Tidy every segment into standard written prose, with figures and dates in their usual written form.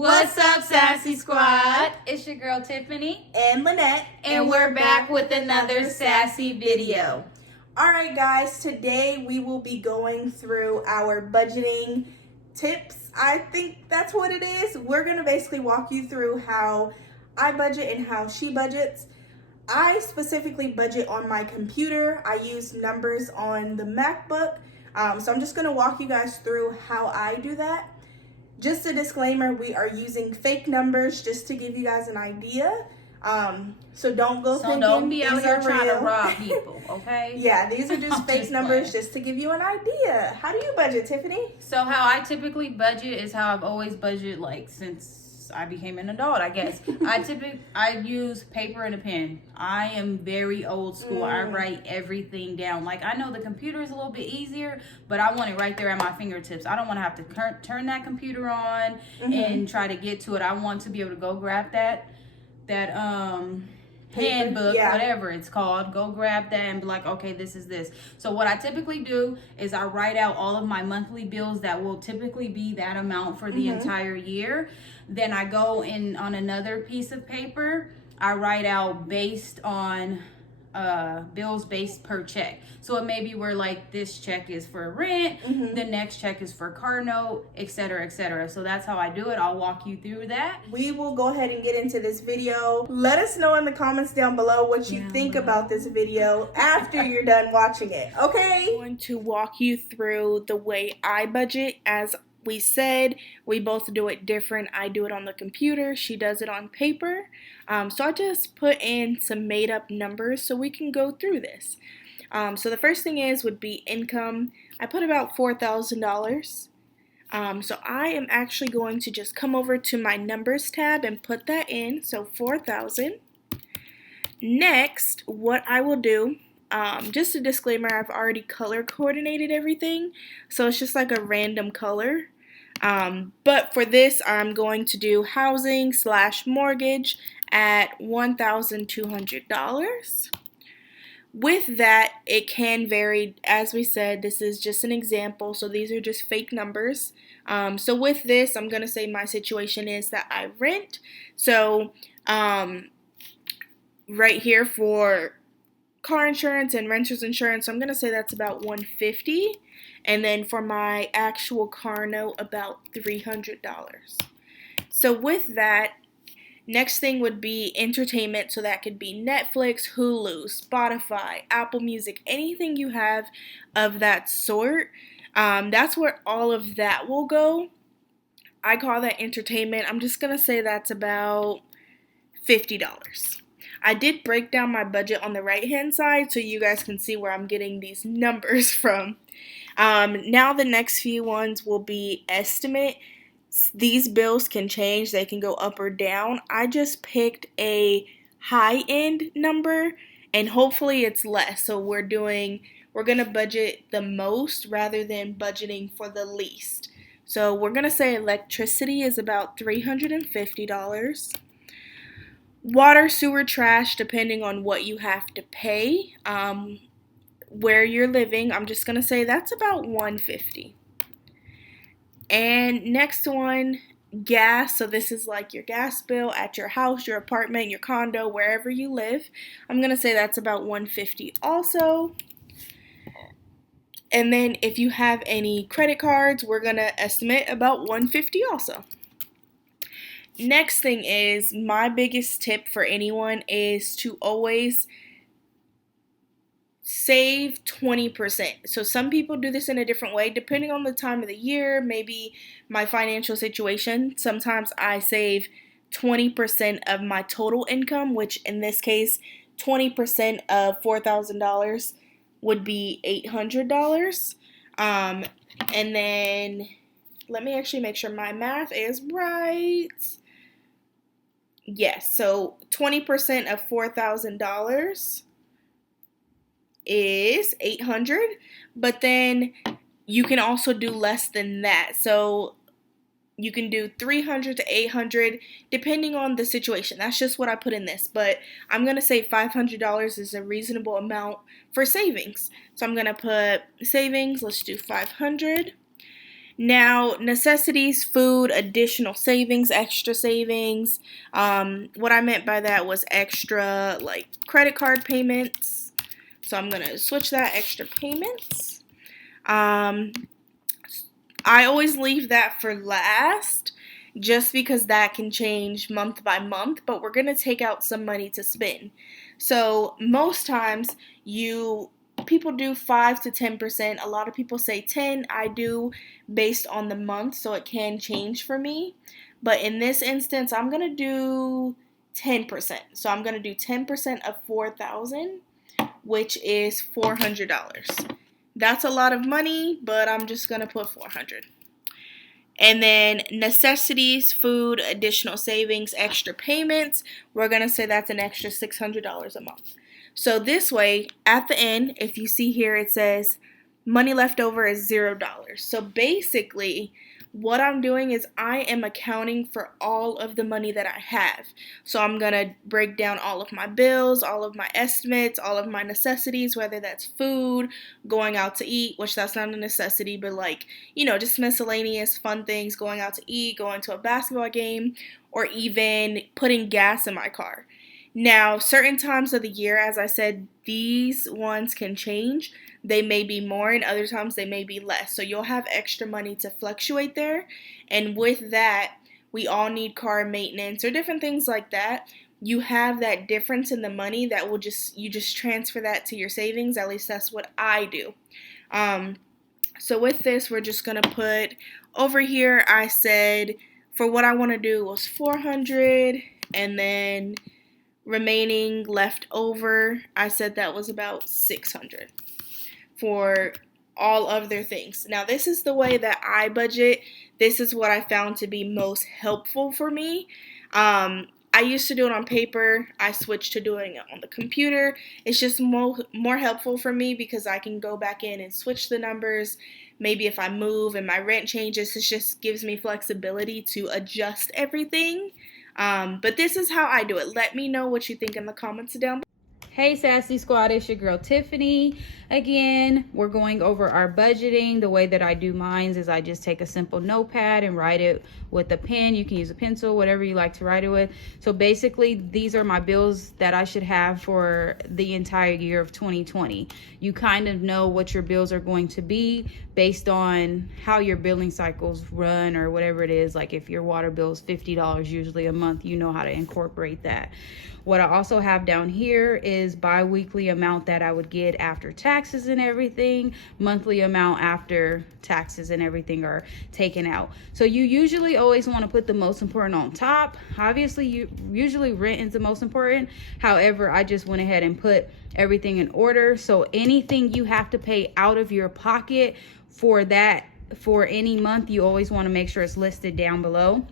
What's up, Sassy Squad? It's your girl Tiffany and Lynnette, and we're back with another sassy video. Alright guys, today we will be going through our budgeting tips. I think that's what it is. We're going to basically walk you through how I budget and how she budgets. I specifically budget on my computer. I use numbers on the MacBook. So I'm just going to walk you guys through how I do that. Just a disclaimer, we are using fake numbers just to give you guys an idea. So don't go thinking don't be out these here are trying real. to rob people, okay? Yeah, these are just fake just numbers playing. just to give you an idea. How do you budget, Tiffany? So how I typically budget is how I've always budgeted, like, since I became an adult, I guess. I use paper and a pen. I am very old school. I write everything down. Like, I know the computer is a little bit easier, but I want it right there at my fingertips. I don't want to have to turn that computer on and try to get to it. I want to be able to go grab that handbook, whatever it's called, go grab that and be like, okay, this is this. So what I typically do is I write out all of my monthly bills that will typically be that amount for the entire year. Then I go in on another piece of paper, I write out based on bills based per check. So it may be where, like, this check is for rent, the next check is for car note, etc., etc. So that's how I do it. I'll walk you through that. We will go ahead and get into this video. Let us know in the comments down below what you think about this video after you're done watching it, okay? I'm going to walk you through the way I budget. As we said, we both do it different. I do it on the computer, she does it on paper. So I just put in some made up numbers so we can go through this. So the first thing would be income. I put about $4,000. So I am actually going to just come over to my numbers tab and put that in. So 4,000. Next, what I will do, just a disclaimer, I've already color coordinated everything, so it's just like a random color. But for this, I'm going to do housing / mortgage at $1,200. With that, it can vary. As we said, this is just an example, so these are just fake numbers. So with this, I'm going to say my situation is that I rent. So right here for car insurance and renter's insurance, I'm going to say that's about $150. And then for my actual car note, about $300. So with that, next thing would be entertainment. So that could be Netflix, Hulu, Spotify, Apple Music, anything you have of that sort. That's where all of that will go. I call that entertainment. I'm just going to say that's about $50. I did break down my budget on the right hand side so you guys can see where I'm getting these numbers from. Now the next few ones will be estimate. These bills can change. They can go up or down. I just picked a high end number and hopefully it's less. So we're going to budget the most rather than budgeting for the least. So we're going to say electricity is about $350. Water, sewer, trash, depending on what you have to pay, where you're living, I'm just going to say that's about $150. And next one, gas. So this is like your gas bill at your house, your apartment, your condo, wherever you live. I'm going to say that's about $150 also. And then if you have any credit cards, we're going to estimate about $150 also. Next thing is, my biggest tip for anyone is to always save 20%. So some people do this in a different way depending on the time of the year, maybe my financial situation. Sometimes I save 20% of my total income, which in this case, 20% of $4,000 would be $800. And then let me actually make sure my math is right. Yes, so 20% of $4,000 is $800, but then you can also do less than that. So you can do $300 to $800 depending on the situation. That's just what I put in this, but I'm going to say $500 is a reasonable amount for savings. So I'm going to put savings, let's do $500. Now, necessities, food, additional savings, extra savings. What I meant by that was extra, like, credit card payments. So I'm going to switch that, extra payments. I always leave that for last just because that can change month by month, but we're going to take out some money to spend. So most times people do 5 to 10%. A lot of people say 10. I do based on the month, so it can change for me. But in this instance, I'm going to do 10%. So I'm going to do 10% of $4,000, which is $400. That's a lot of money, but I'm just going to put $400. And then necessities, food, additional savings, extra payments, we're going to say that's an extra $600 a month. So this way, at the end, if you see here, it says money left over is $0. So basically, what I'm doing is I am accounting for all of the money that I have. So I'm going to break down all of my bills, all of my estimates, all of my necessities, whether that's food, going out to eat, which that's not a necessity, but like, just miscellaneous fun things, going out to eat, going to a basketball game, or even putting gas in my car. Now, certain times of the year, as I said, these ones can change. They may be more and other times they may be less. So you'll have extra money to fluctuate there. And with that, we all need car maintenance or different things like that. You have that difference in the money that you just transfer that to your savings. At least that's what I do. So with this, we're just going to put over here, I said for what I want to do was 400, and then remaining left over, I said that was about 600 for all of their things. Now, this is the way that I budget. This is what I found to be most helpful for me. I used to do it on paper. I switched to doing it on the computer. It's just more helpful for me because I can go back in and switch the numbers. Maybe if I move and my rent changes, it just gives me flexibility to adjust everything. But this is how I do it. Let me know what you think in the comments down below. Hey Sassy Squad, it's your girl Tiffany. Again, we're going over our budgeting. The way that I do mine is I just take a simple notepad and write it with a pen. You can use a pencil, whatever you like to write it with. So basically, these are my bills that I should have for the entire year of 2020. You kind of know what your bills are going to be based on how your billing cycles run or whatever it is. Like if your water bill is $50 usually a month, you know how to incorporate that. What I also have down here is bi-weekly amount that I would get after taxes and everything, monthly amount after taxes and everything are taken out. So you usually always want to put the most important on top. Obviously, usually rent is the most important. However, I just went ahead and put everything in order. So anything you have to pay out of your pocket for any month, you always want to make sure it's listed down below.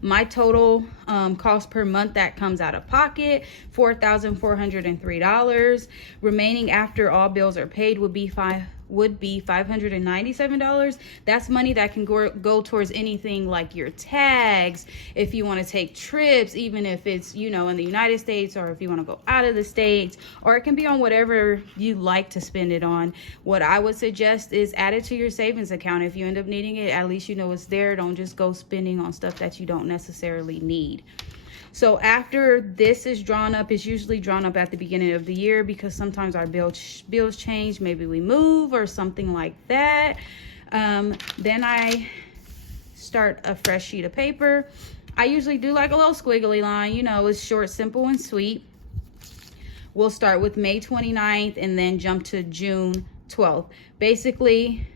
My total cost per month that comes out of pocket, $4,403. Remaining after all bills are paid would be $597. That's money that can go towards anything like your tags, if you want to take trips, even if it's in the United States, or if you want to go out of the States, or it can be on whatever you like to spend it on. What I would suggest is add it to your savings account. If you end up needing it, at least you know it's there. Don't just go spending on stuff that you don't necessarily need. So after this is drawn up, it's usually drawn up at the beginning of the year because sometimes our bills change. Maybe we move or something like that. Then I start a fresh sheet of paper. I usually do like a little squiggly line. It's short, simple, and sweet. We'll start with May 29th and then jump to June 12th. Basically,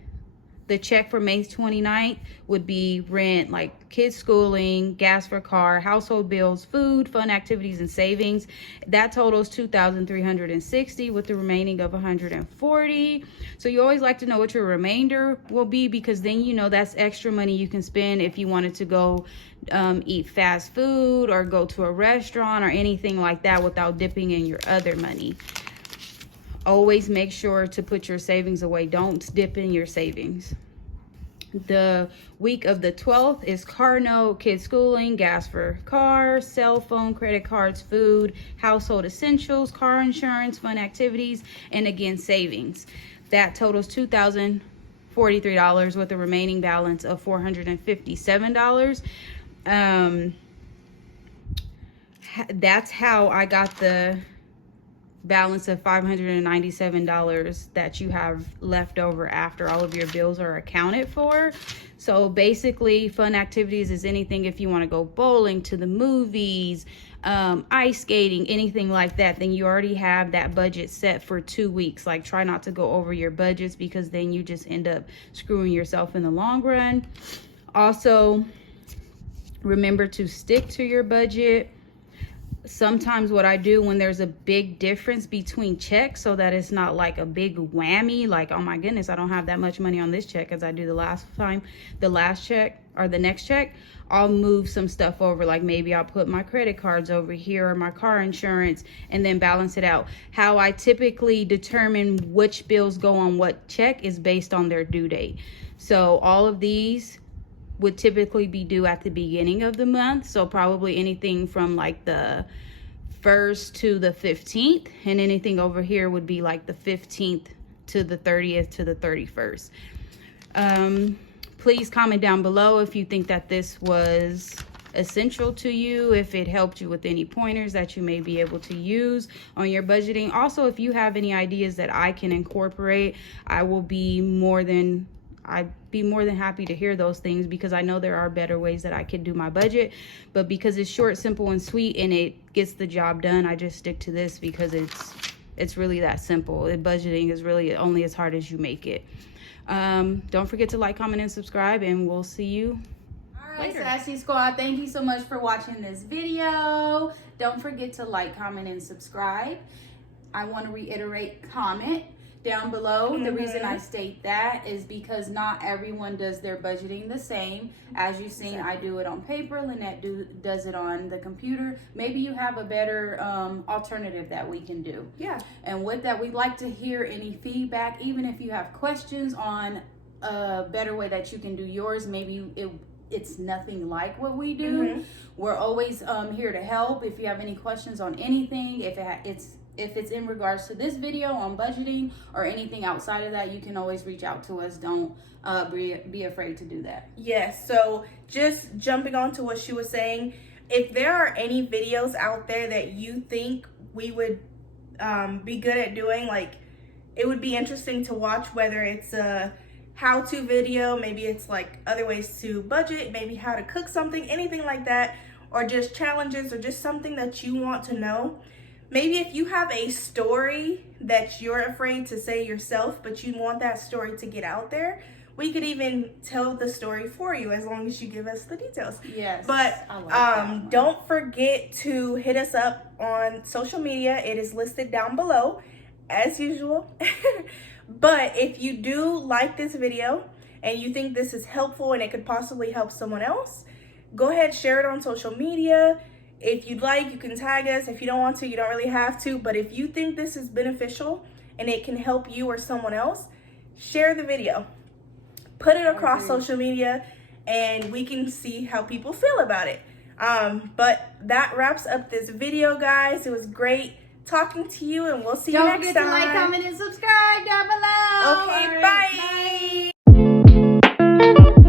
the check for May 29th would be rent, like kids schooling, gas for car, household bills, food, fun activities, and savings. That totals $2,360 with the remaining of $140. So you always like to know what your remainder will be, because then that's extra money you can spend if you wanted to go eat fast food or go to a restaurant or anything like that without dipping in your other money. Always make sure to put your savings away. Don't dip in your savings. The week of the 12th is car note, kids schooling, gas for car, cell phone, credit cards, food, household essentials, car insurance, fun activities, and again, savings. That totals $2,400. $43 with a remaining balance of $457. That's how I got the balance of $597 that you have left over after all of your bills are accounted for. So basically, fun activities is anything if you want to go bowling, to the movies, ice skating, anything like that, then you already have that budget set for 2 weeks. Like, try not to go over your budgets, because then you just end up screwing yourself in the long run. Also, remember to stick to your budget. Sometimes what I do when there's a big difference between checks, so that it's not like a big whammy, like, oh my goodness, I don't have that much money on this check as I do the last check or the next check, I'll move some stuff over. Like, maybe I'll put my credit cards over here or my car insurance and then balance it out. How I typically determine which bills go on what check is based on their due date. So all of these would typically be due at the beginning of the month. So probably anything from like the 1st to the 15th, and anything over here would be like the 15th to the 30th to the 31st. Please comment down below if you think that this was essential to you, if it helped you with any pointers that you may be able to use on your budgeting. Also, if you have any ideas that I can incorporate, I'd be more than happy to hear those things, because I know there are better ways that I could do my budget, but because it's short, simple, and sweet, and it gets the job done, I just stick to this because it's really that simple. Budgeting is really only as hard as you make it. Don't forget to like, comment, and subscribe, and we'll see you later. Sassy Squad, thank you so much for watching this video. Don't forget to like, comment, and subscribe. I want to reiterate, comment down below. The reason I state that is because not everyone does their budgeting the same. As you've seen, I do it on paper, Lynette does it on the computer. Maybe you have a better alternative that we can do. Yeah. And with that, we'd like to hear any feedback, even if you have questions on a better way that you can do yours. Maybe it's nothing like what we do. We're always here to help. If you have any questions on anything, if it's in regards to this video on budgeting or anything outside of that, you can always reach out to us. Don't be afraid to do that. Yes, so just jumping on to what she was saying, if there are any videos out there that you think we would be good at doing, like, it would be interesting to watch, whether it's a how-to video, maybe it's like other ways to budget, maybe how to cook something, anything like that, or just challenges, or just something that you want to know. Maybe if you have a story that you're afraid to say yourself, but you want that story to get out there, we could even tell the story for you, as long as you give us the details. Yes. But don't forget to hit us up on social media. It is listed down below, as usual. But if you do like this video and you think this is helpful and it could possibly help someone else, go ahead, share it on social media. If you'd like, you can tag us. If you don't want to, you don't really have to. But if you think this is beneficial and it can help you or someone else, share the video. Put it across social media, and we can see how people feel about it. But that wraps up this video, guys. It was great talking to you, and we'll see you next time. Don't forget to like, comment, and subscribe down below. Okay, bye.